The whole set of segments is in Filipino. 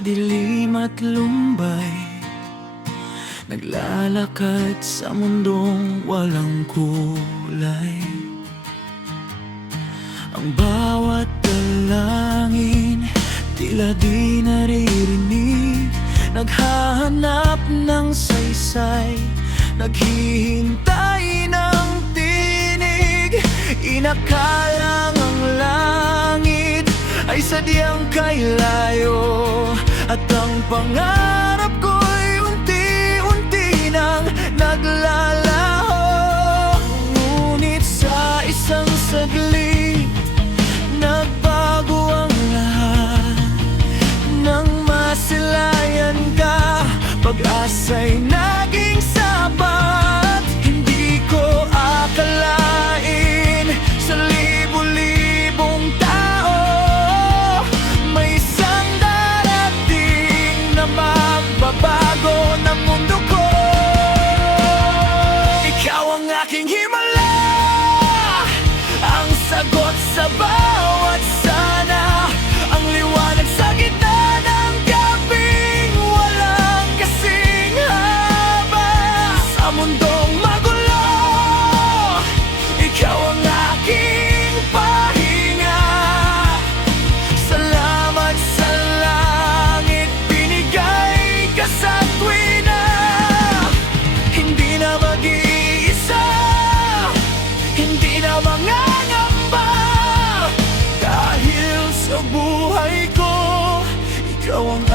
dilim at lumbay, naglalakad sa mundong walang kulay. Ang bawat dalangin tila di naririnig, naghahanap ng saysay, naghihintay ng tinig. Inakalang ang langit ay sadyang kay layo, at ang pangarap ko'y unti-unti nang naglalaho. Ngunit sa isang saglit, nagbago ang lahat. Nang masilayan ka, pag-asa'y naging sapat. Hindi ko akalain sa libu-libong tao may isang darating na magbabago ng mundo ko. Ikaw ang aking himala, ang sagot sa bawat sana, ang liwanag sa gitna ng gabing walang kasing haba. Sa mundong magulo, ikaw ang aking pahinga. Salamat sa langit, binigay ka sa tuwina. Hindi na mag-iisa, hindi na mangangamba, dahil sa buhay ko, ikaw ang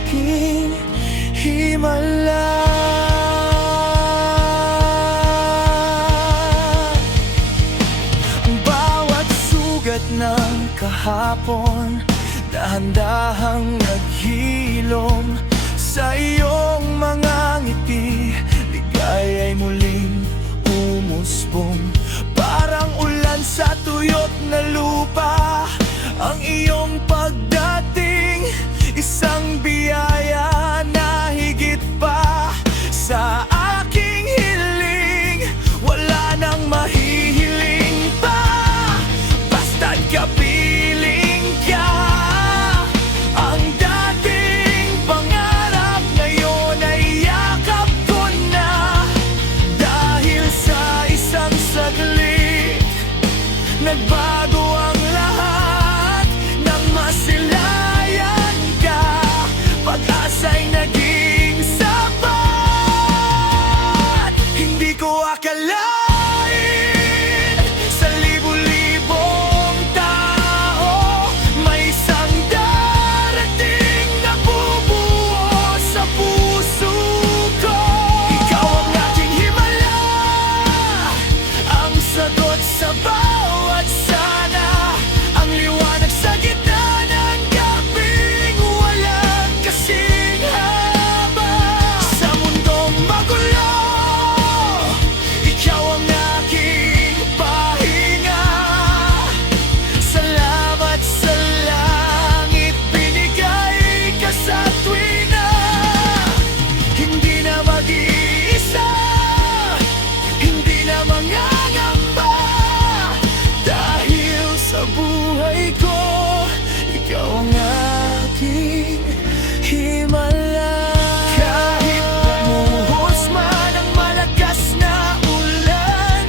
aking himala. Ang bawat sugat ng kahapon, dahan-dahang naghilom sa iyong mga ngiti. Ligay ay muling umusbong, parang ulan sa tuyot na lupa. Ang iyong pagdating, isang biyaya na higit pa sa aking hiling. Wala nang mahihiling pa, basta't kapiling ka. Ang dating pangarap ngayon ay yakap ko na, dahil sa isang saglit, nagbago ang lahat. Nang masilayan ka, pag-asa'y naging sapat. Hindi ko akalain sa libu-libong tao may isang darating na bubuo sa puso ko. Ikaw ang aking himala, ang sagot sa bawat sana, ang liwanag sa gitna ng gabing walang kasing haba. Sa mundong magulo, ikaw ang aking pahinga. Salamat sa langit, binigay ka sa tuwina. Hindi na mag-iisa, hindi na mangangamba, dahil sa buhay ko, ikaw ang aking himala. Kahit bumuhos man ang malakas na ulan,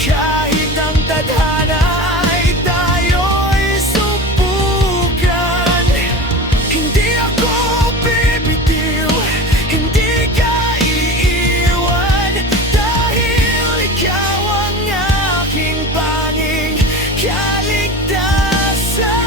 kahit ang tadhana ay tayo'y subukan, hindi ako bibitiw, hindi ka iiwan, dahil ikaw ang aking panging kaligtasan.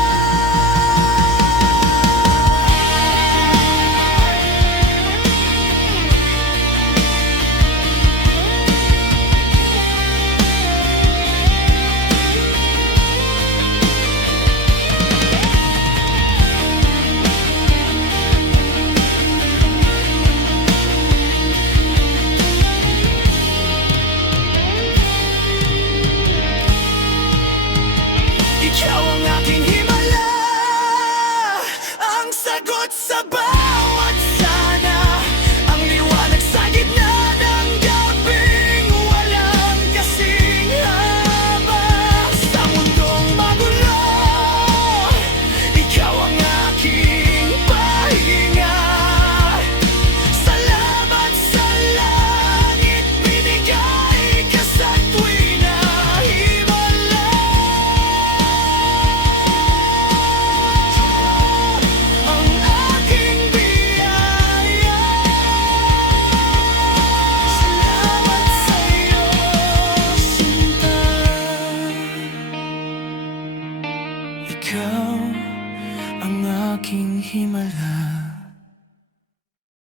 Ikaw ang aking himala, ang sagot sa